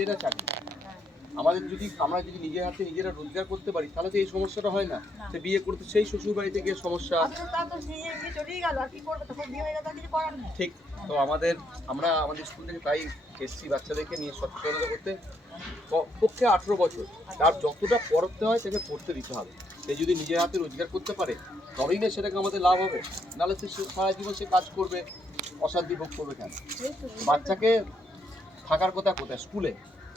নিজেরা চাকরি। আমাদের যদি আমরা যদি নিজের হাতে নিজেরা রোজগার করতে পারি তাহলে তো এই সমস্যাটা হয় না। সে বিয়ে করতে সেই শ্বশুর বাড়িতে গিয়ে সমস্যা। ঠিক। তো আমরা আমাদের স্কুল থেকে তাই এসছি বাচ্চাদেরকে নিয়ে সচেতনতা করতে। পক্ষে 18 বছর তার যতটা পড়তে হয় তাকে পড়তে দিতে হবে। সে যদি নিজের হাতে রোজগার করতে পারে তবেই না সেটাকে আমাদের লাভ হবে, নাহলে সে সারা জীবন সে কাজ করবে, অশান্তি ভোগ করবে কেন? বাচ্চাকে থাকার কথা কোথায়? স্কুলে।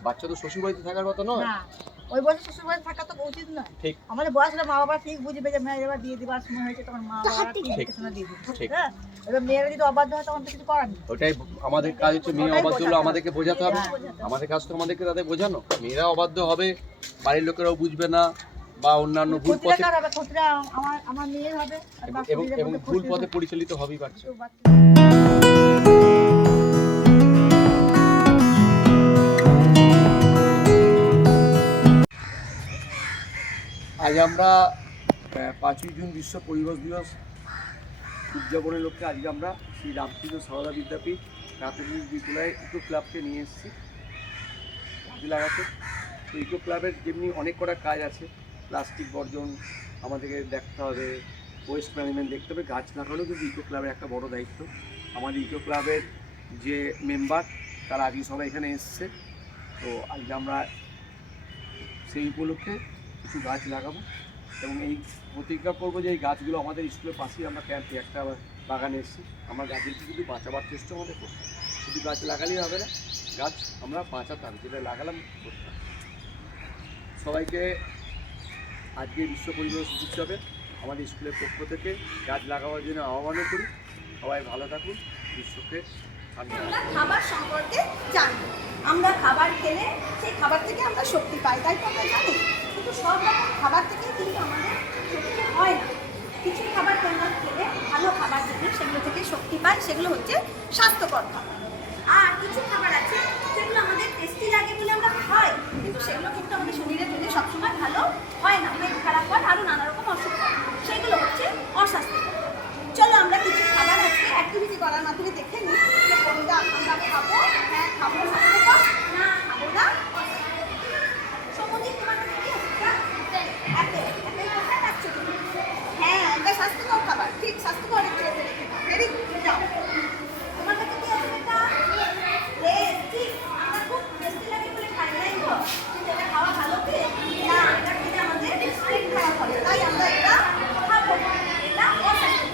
বাচ্চা তো শ্বশুর বাড়িতে থাকার কথা নয়। ওই বয়সে শ্বশুর বাড়িতে থাকা তো উচিত নয়। ঠিক। আমাদের বয়সটা মা বাবা ঠিক বুঝবে যে মেয়ের এবার দিয়ে দিবার সময় হয়েছে, তখন মা বাবা ঠিক দেখে দিয়ে দিবে। হ্যাঁ, এবার মেয়েরা যদি অবাধ্য হয় তখন তো কিছু করার নেই। ওটাই আমাদের কাজ হচ্ছে, মেয়ে অবাধ্য হলে আমাদেরকে বোঝাতে হবে। আমাদের কাজ তো আমাদেরকে তাদের বোঝানো। মেয়েরা অবাধ্য হবে, বাড়ির লোকেরাও বুঝবে না, বা অন্যান্য ভুল পথে আমার মেয়ের হবে এবং ভুল পথে পরিচালিত হবেই বাচ্চা। আজ আমরা 5ই জুন বিশ্ব পরিবেশ দিবস উদযাপনের লক্ষ্যে আজকে আমরা শ্রী রামকৃষ্ণ সারদা বিদ্যাপীঠ প্রাথমিক বিদ্যালয় ইকো ক্লাবকে নিয়ে এসেছি গাছ লাগাতে। তো ইকো ক্লাবের যেমনি অনেক কটা কাজ আছে, প্লাস্টিক বর্জন আমাদেরকে দেখতে হবে, ওয়েস্ট ম্যানেজমেন্ট দেখতে হবে, গাছ লাগানো কিন্তু ইকো ক্লাবের একটা বড় দায়িত্ব। আমাদের ইকো ক্লাবের যে মেম্বার তারা আজকে সবাই এখানে এসছে। তো আজকে আমরা সেই উপলক্ষে কিছু গাছ লাগাবো এবং এই প্রতিজ্ঞা করবো যে এই গাছগুলো আমাদের স্কুলের পাশেই আমরা ক্যাম্পে একটা বাগানে এসেছি। আমরা গাছগুলোকে কিন্তু বাঁচাবার চেষ্টা আমাদের করতে হবে। শুধু গাছ লাগালেই হবে না, গাছ আমরা বাঁচাতে হবে, যেটা লাগালাম করতে হবে। সবাইকে আজকে বিশ্ব পরিবেশ উৎসবে আমাদের স্কুলের পক্ষ থেকে গাছ লাগাবার জন্য আহ্বানও করি। সবাই ভালো থাকুন, বিশ্বকে আমরা খাবার সম্পর্কে জানবো। আমরা খাবার খেলে সেই খাবার থেকে আমরা শক্তি পাই, তাই তো আমরা জানি। কিন্তু সব রকম খাবার থেকে কিন্তু আমাদের শক্তি হয় না। কিছু খাবার তোমরা খেলে ভালো খাবার যেগুলো সেগুলো থেকে শক্তি পায়, সেগুলো হচ্ছে স্বাস্থ্যকর খাবার। আর কিছু খাবার আছে যেগুলো আমাদের টেস্টি লাগে বলে আমরা খাই, কিন্তু সেগুলো কিন্তু আমাদের শরীরের জন্য সবসময় ভালো হয় না, পেট খারাপ হয়, আরও নানা রকম অসুখ হয়, সেগুলো হচ্ছে অস্বাস্থ্যকর। চলো আমরা কিছু খাবার আজকে অ্যাক্টিভিটি করার মাধ্যমে দেখে নিই যে কোনটা আমরা খাবো। হ্যাঁ খাবো স্বাস্থ্যকর, না খাবো না। সমুদ্রে তোমার কাছে কি অ্যাপেল কোথায় রাখছো তুমি? হ্যাঁ এটা স্বাস্থ্যকর খাবার, ঠিক স্বাস্থ্যকর একটু ভেরি গুড। যাও তোমার কাছে কি আছে? এটা ঠিক আমরা খুব টেস্টি লাগে বলে খাই, তাই তো? কিন্তু এটা খাওয়া ভালো কি না? এটা খেলে আমাদের পেট খারাপ হবে, তাই আমরা এটা খাবো না, এটা অস্বাস্থ্যকর।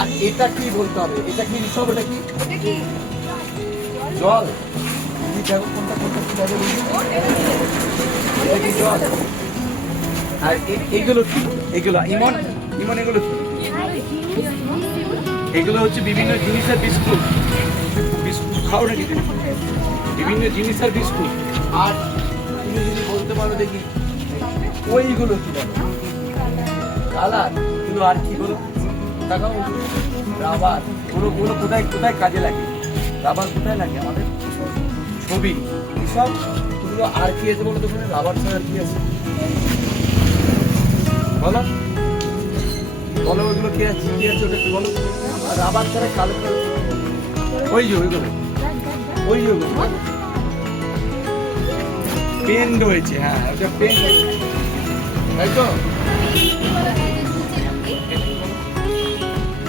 আর এটা কি বলতে হবে? এটা কি সব? এটা কি জল? দেখো কোনটা কোনটা কি যাবে, এটা কি জল? আর এগুলো কি? এগুলো ইমন এগুলো কি? এগুলো হচ্ছে বিভিন্ন জিনিসের বিস্কুট। খাও নাকি তুমি? বিভিন্ন জিনিসের বিস্কুট। আর তুমি যদি বলতে পারো দেখি ওইগুলো কি বলো? কালার এগুলো আর কি বলো? দেখাও রাবার। ওগুলো কোথায় কোথায় কাজে লাগে? রাবার কোথায় লাগে আমাদের? ছবি এসব এগুলো আর কি আছে বলো তো? রাবার ছাড়া আর কি আছে বলো? বলো ওইগুলো কি আছে? কি আছে ওটা একটু বলো? রাবার ছাড়া কালো কালো ওই যে ওইগুলো ওই যে ওগুলো পেন রয়েছে। হ্যাঁ ওটা পেন, তাই তো?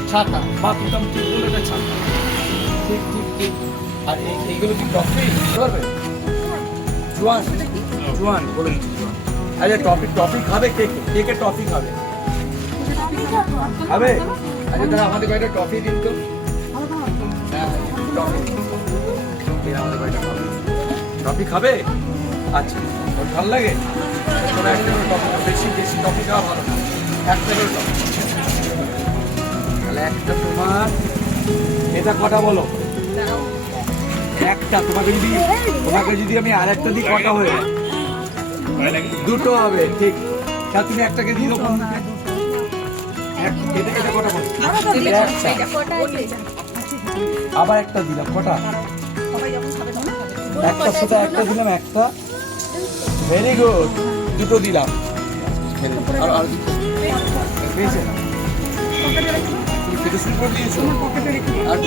ছাতা বা প্রথম ঠিক বলে এটা ছাতা। ঠিক ঠিক ঠিক। আর এইগুলো কি টফি করবে? জোয়ান জোয়ান বলে দিচ্ছি জোয়ান। আচ্ছা টফি খাবে? কে টফি খাবে? খাবে? আচ্ছা তাহলে আমাদের বাড়িতে টফি দিন তো। হ্যাঁ টফি আমাদের বাড়িতে খাবে। টফি খাবে? আচ্ছা ওর ভালো লাগে? তবে একটা করে টফি, বেশি বেশি টফি খাওয়া ভালো না, একটা করে টফি। তাহলে একটা তোমার, এটা কটা বলো? একটা। তোমাকে যদি আমি আর একটা দিই কটা হয়ে যায়? দুটো হবে। ঠিক। তা তুমি একটাকে দিয়ে দেবো। এটা কটা বলো? আবার একটা দিলাম, কটা? একটা সাথে একটা দিলাম, একটা। ভেরি গুড, দুটো দিলাম। আর পেয়েছে না? তুমি কেটে শুরু করে দিয়েছো? আর